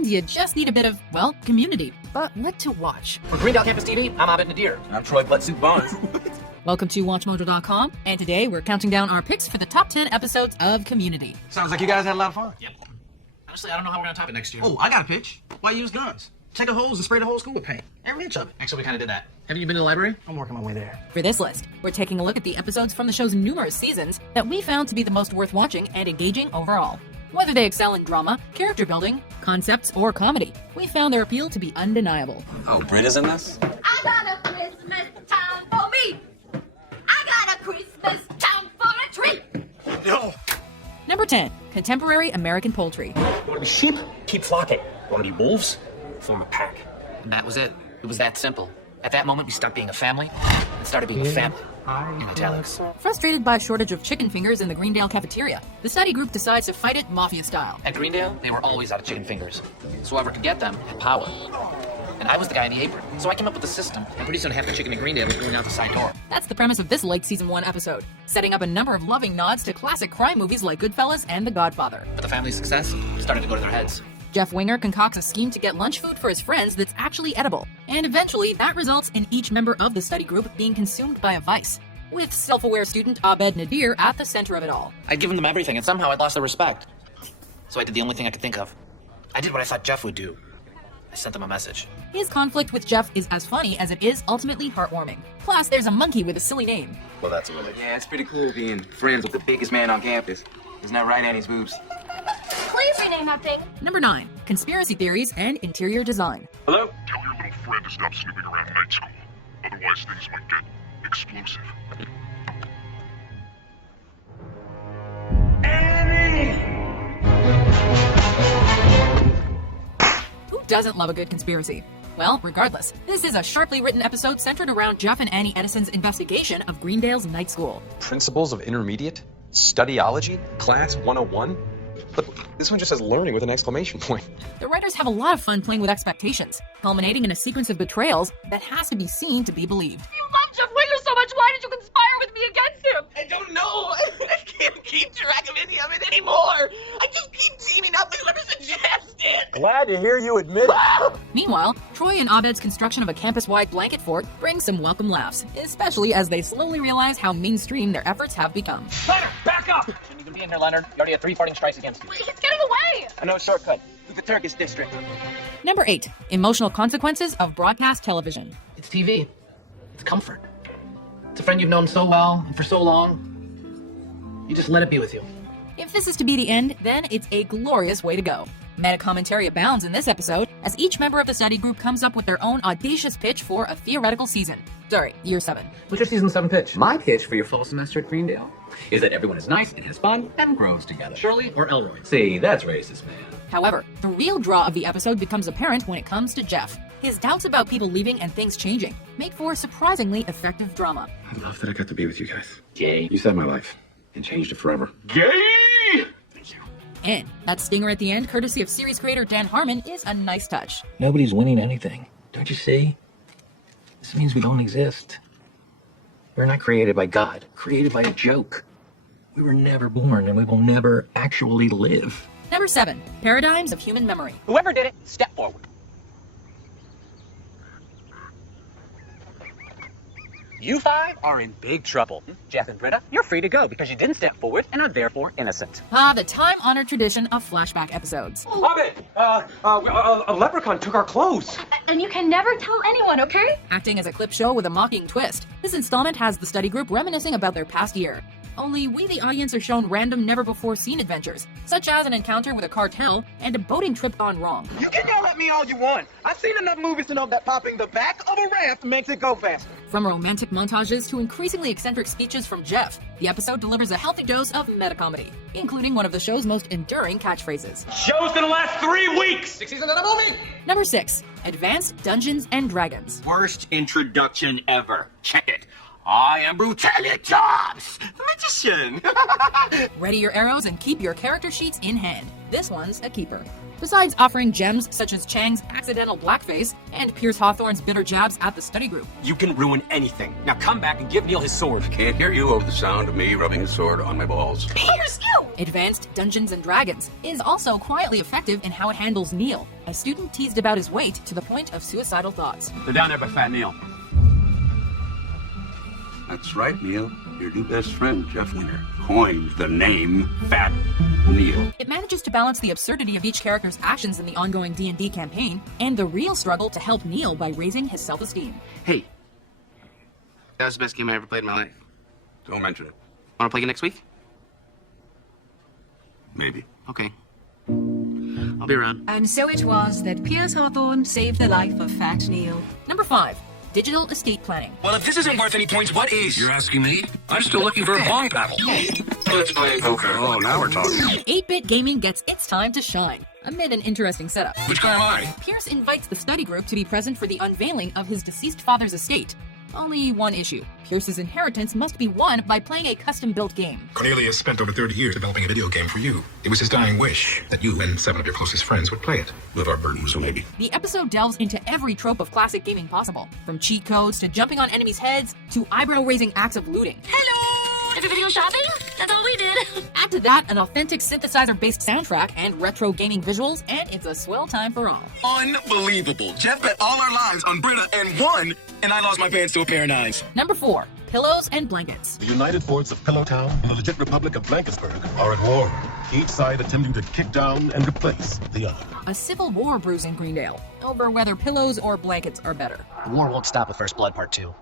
Sometimes you just need a bit of, well, community. But what to watch? For Greendale Campus TV, I'm Abed Nadir. And I'm Troy Buttsuit Barnes. Welcome to WatchMojo.com, and today we're counting down our picks for the top 10 episodes of Community. Sounds like you guys had a lot of fun. Yep. Honestly, I don't know how we're gonna top it next year. Oh, I got a pitch. Why use guns? Take a hose and spray the whole school with paint. Every inch of it. Actually, we kind of did that. Haven't you been to the library? I'm working my way there. For this list, we're taking a look at the episodes from the show's numerous seasons that we found to be the most worth watching and engaging overall. Whether they excel in drama, character building, concepts, or comedy, we found their appeal to be undeniable. Oh, Britta's in this? I got a Christmas time for me. I got a Christmas time for a treat. No. Number 10, Contemporary American Poultry. You wanna be sheep? Keep flocking. Wanna be wolves? Form a pack. And that was it. It was that simple. At that moment, we stopped being a family and started being a family. In italics. Frustrated by a shortage of chicken fingers in the Greendale cafeteria, the study group decides to fight it mafia style. At Greendale, they were always out of chicken fingers. So whoever could get them had power. And I was the guy in the apron. So I came up with the system. And pretty soon half the chicken in Greendale was going out the side door. That's the premise of this late season 1 episode, setting up a number of loving nods to classic crime movies like Goodfellas and The Godfather. But the family's success started to go to their heads. Jeff Winger concocts a scheme to get lunch food for his friends that's actually edible, and eventually that results in each member of the study group being consumed by a vice, with self-aware student Abed Nadir at the center of it all. I'd given them everything, and somehow I'd lost their respect. So I did the only thing I could think of. I did what I thought Jeff would do. I sent them a message. His conflict with Jeff is as funny as it is ultimately heartwarming. Plus, there's a monkey with a silly name. Well, that's really. Yeah, it's pretty cool being friends with the biggest man on campus. Isn't that right, Annie's boobs? Please rename that thing. Number 9, Conspiracy Theories and Interior Design. Hello? Tell your little friend to stop snooping around night school. Otherwise, things might get explosive. Who doesn't love a good conspiracy? Well, regardless, this is a sharply written episode centered around Jeff and Annie Edison's investigation of Greendale's night school. Principles of Intermediate? Studyology? Class 101? Look, this one just says learning with an exclamation point. The writers have a lot of fun playing with expectations, culminating in a sequence of betrayals that has to be seen to be believed. You love Jeff Winger so much. Why did you conspire with me against him? I don't know. I can't keep track of any of it anymore. I just keep teaming up with whoever suggests it. Glad to hear you admit it. Meanwhile, Troy and Abed's construction of a campus-wide blanket fort brings some welcome laughs, especially as they slowly realize how mainstream their efforts have become. Leonard, back up! Shouldn't even be in here, Leonard. You already had 3 farting strikes against you. He's getting away. I know a shortcut through the Turkish district. Number 8, Emotional Consequences of Broadcast Television. It's TV. It's comfort. It's a friend you've known so well and for so long. You just let it be with you. If this is to be the end, then it's a glorious way to go. Meta commentary abounds in this episode, as each member of the study group comes up with their own audacious pitch for a theoretical season. Sorry, year 7. What's your season 7 pitch? My pitch for your fall semester at Greendale is that everyone is nice and has fun and grows together. Shirley or Elroy? See, that's racist, man. However, the real draw of the episode becomes apparent when it comes to Jeff. His doubts about people leaving and things changing make for surprisingly effective drama. I love that I got to be with you guys. Gay. You saved my life and changed it forever. Gay! And that stinger at the end, courtesy of series creator Dan Harmon, is a nice touch. Nobody's winning anything. Don't you see? This means we don't exist. We're not created by God, created by a joke. We were never born and we will never actually live. Number 7, Paradigms of Human Memory. Whoever did it, step forward. You 5 are in big trouble. Jeff and Britta, you're free to go because you didn't step forward and are therefore innocent. Ah, the time-honored tradition of flashback episodes. Abed! A leprechaun took our clothes. And you can never tell anyone, okay? Acting as a clip show with a mocking twist, this installment has the study group reminiscing about their past year. Only we, the audience, are shown random, never-before-seen adventures, such as an encounter with a cartel and a boating trip gone wrong. You can yell at me all you want. I've seen enough movies to know that popping the back of a raft makes it go faster. From romantic montages to increasingly eccentric speeches from Jeff, the episode delivers a healthy dose of meta-comedy, including one of the show's most enduring catchphrases. Show's gonna last 3 weeks! 6 seasons in a movie. Number 6, Advanced Dungeons and Dragons. Worst introduction ever. Check it. I am Brutalitops, the magician. Ready your arrows and keep your character sheets in hand. This one's a keeper. Besides offering gems such as Chang's accidental blackface and Pierce Hawthorne's bitter jabs at the study group. You can ruin anything. Now come back and give Neil his sword. Can't hear you over the sound of me rubbing a sword on my balls. Pierce, you! Advanced Dungeons & Dragons is also quietly effective in how it handles Neil, a student teased about his weight to the point of suicidal thoughts. They're down there by Fat Neil. That's right, Neil. Your new best friend, Jeff Winter, coined the name Fat Neil. It manages to balance the absurdity of each character's actions in the ongoing D&D campaign and the real struggle to help Neil by raising his self-esteem. Hey, that was the best game I ever played in my life. Don't mention it. Want to play again next week? Maybe. Okay. I'll be around. And so it was that Pierce Hawthorne saved the life of Fat Neil. Number 5. Digital estate planning. Well, if this isn't worth any points, what is? You're asking me? I'm still looking for a pong paddle. Let's play poker. Oh, now we're talking. 8-bit gaming gets its time to shine, amid an interesting setup. Which guy am I? Pierce invites the study group to be present for the unveiling of his deceased father's estate. Only one issue. Pierce's inheritance must be won by playing a custom-built game. Cornelius spent over 30 years developing a video game for you. It was his dying wish that you and 7 of your closest friends would play it. LeVar Burton was a maybe. The episode delves into every trope of classic gaming possible, from cheat codes to jumping on enemies' heads to eyebrow-raising acts of looting. Hello! Everybody go shopping? That's all we did. Add to that an authentic synthesizer-based soundtrack and retro gaming visuals, and it's a swell time for all. Unbelievable. Jeff bet all our lives on Britta and won, and I lost my pants to a pair of nines. Number 4. Pillows and blankets. The United Forts of Pillowtown and the legit Republic of Blanketsburg are at war, each side attempting to kick down and replace the other. A civil war brews in Greendale over whether pillows or blankets are better. The war won't stop with First Blood Part 2.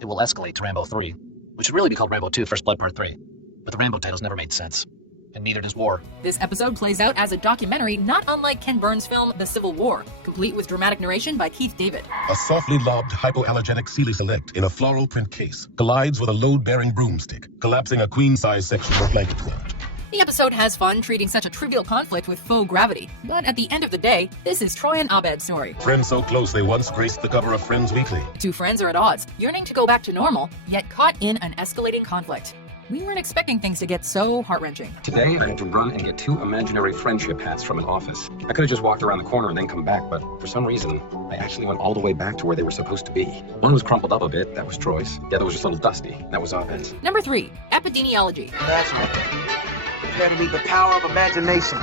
It will escalate to Rambo 3, which should really be called Rambo 2 First Blood Part 3. But the Rambo titles never made sense. And neither does war. This episode plays out as a documentary not unlike Ken Burns' film The Civil War, complete with dramatic narration by Keith David. A softly lobbed hypoallergenic Sealy Select in a floral print case collides with a load-bearing broomstick, collapsing a queen-size section of blanket quilt. The episode has fun treating such a trivial conflict with faux gravity, but at the end of the day, this is Troy and Abed's story. Friends so close they once graced the cover of Friends Weekly. 2 friends are at odds, yearning to go back to normal, yet caught in an escalating conflict. We weren't expecting things to get so heart-wrenching. Today, I had to run and get 2 imaginary friendship hats from an office. I could have just walked around the corner and then come back, but for some reason, I actually went all the way back to where they were supposed to be. One was crumpled up a bit, that was Troy's. The other was just a little dusty, that was Abed's. Number 3. Epidemiology. That's right. You gotta need the power of imagination.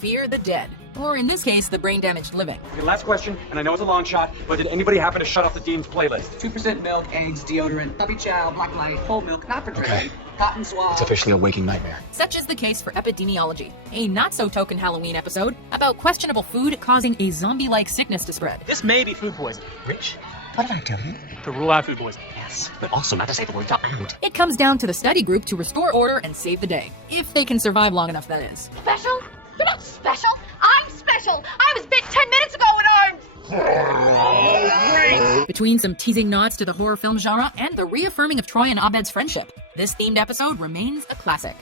Fear the dead. Or in this case, the brain-damaged living. Okay, last question, and I know it's a long shot, but did anybody happen to shut off the Dean's playlist? 2% milk, eggs, deodorant, puppy chow, black light, whole milk, not for drinking, cotton swab. It's officially a waking nightmare. Such is the case for Epidemiology, a not-so-token Halloween episode about questionable food causing a zombie-like sickness to spread. This may be food poisoning. Rich, what did I tell you? To rule out food poisoning. Yes, but also not to say the word out. It comes down to the study group to restore order and save the day. If they can survive long enough, that is. Special? You're not special. I'm special. I was bit 10 minutes ago and I'm... Between some teasing nods to the horror film genre and the reaffirming of Troy and Abed's friendship, this themed episode remains a classic.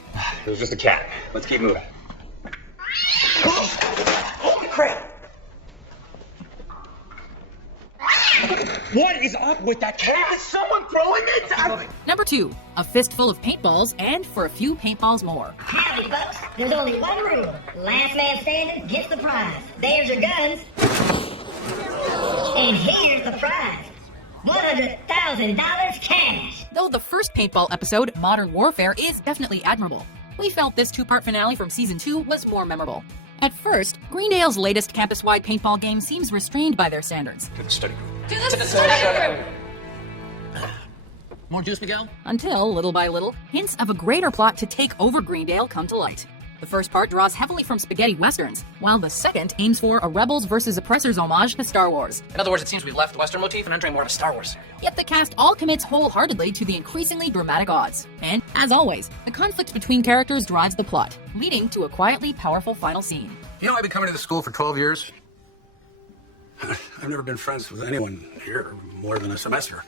It was just a cat. Let's keep moving. Holy crap! What is up with that cat? Is someone throwing it? Number 2, a fistful of paintballs, and for a few paintballs more. Howdy, folks. There's only one rule. Last man standing gets the prize. There's your guns. And here's the prize. $100,000 cash. Though the first paintball episode, Modern Warfare, is definitely admirable, we felt this 2-part finale from Season 2 was more memorable. At first, Greendale's latest campus-wide paintball game seems restrained by their standards. To the study group. To the study group! More juice, Miguel? Until, little by little, hints of a greater plot to take over Greendale come to light. The first part draws heavily from spaghetti westerns, while the second aims for a rebels versus oppressors homage to Star Wars. In other words, it seems we left the Western motif and entering more of a Star Wars serial. Yet the cast all commits wholeheartedly to the increasingly dramatic odds. And, as always, the conflict between characters drives the plot, leading to a quietly powerful final scene. You know, I've been coming to the school for 12 years. I've never been friends with anyone here more than a semester.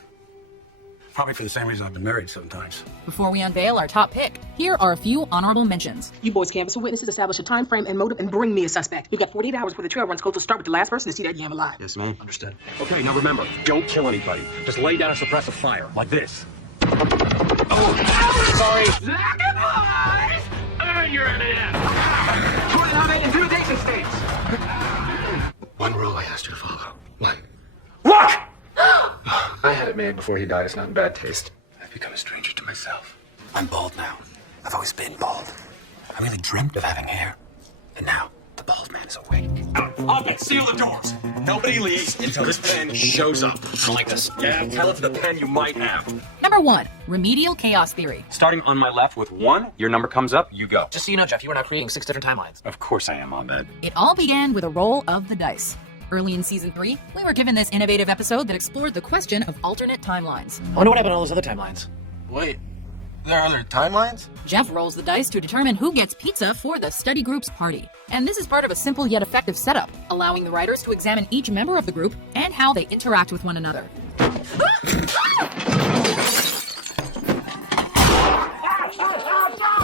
Probably for the same reason I've been married sometimes. Before we unveil our top pick, here are a few honorable mentions. You boys canvass for witnesses, establish a time frame and motive, and bring me a suspect. You've got 48 hours before the trail runs cold, so start with the last person to see that you have alive. Yes, ma'am. Understood. Okay, now remember, don't kill anybody. Just lay down and suppress a fire, like this. Sorry. You're an idiot. Coordinate and intimidation states. One rule I asked you to follow. What? Look! I had it made before he died. It's not in bad taste. I've become a stranger to myself. I'm bald now. I've always been bald. I really dreamt of having hair. And now, the bald man is awake. Up and seal the doors. Nobody leaves until this pen shows up. I like this. Yeah, tell it to the pen you might have. Number 1, Remedial Chaos Theory. Starting on my left with 1, your number comes up, you go. Just so you know, Jeff, you are now creating 6 different timelines. Of course I am, Ahmed. It all began with a roll of the dice. Early in Season 3, we were given this innovative episode that explored the question of alternate timelines. I wonder what happened to all those other timelines. Wait, there are other timelines? Jeff rolls the dice to determine who gets pizza for the study group's party. And this is part of a simple yet effective setup, allowing the writers to examine each member of the group and how they interact with one another.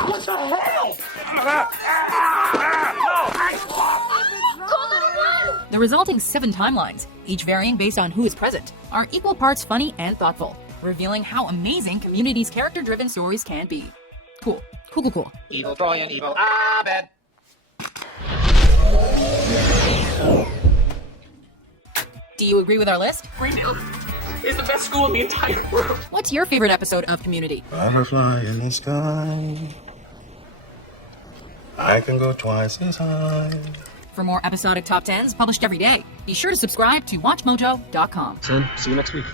What the hell? The resulting 7 timelines, each varying based on who is present, are equal parts funny and thoughtful, revealing how amazing Community's character-driven stories can be. Cool. Evil Troy and evil Abed. Do you agree with our list? Greendale is the best school in the entire world. What's your favorite episode of Community? Butterfly in the sky. I can go twice as high. For more episodic top 10s published every day, be sure to subscribe to WatchMojo.com. Son, see you next week.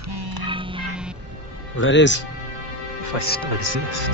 Well, that is, if I still exist.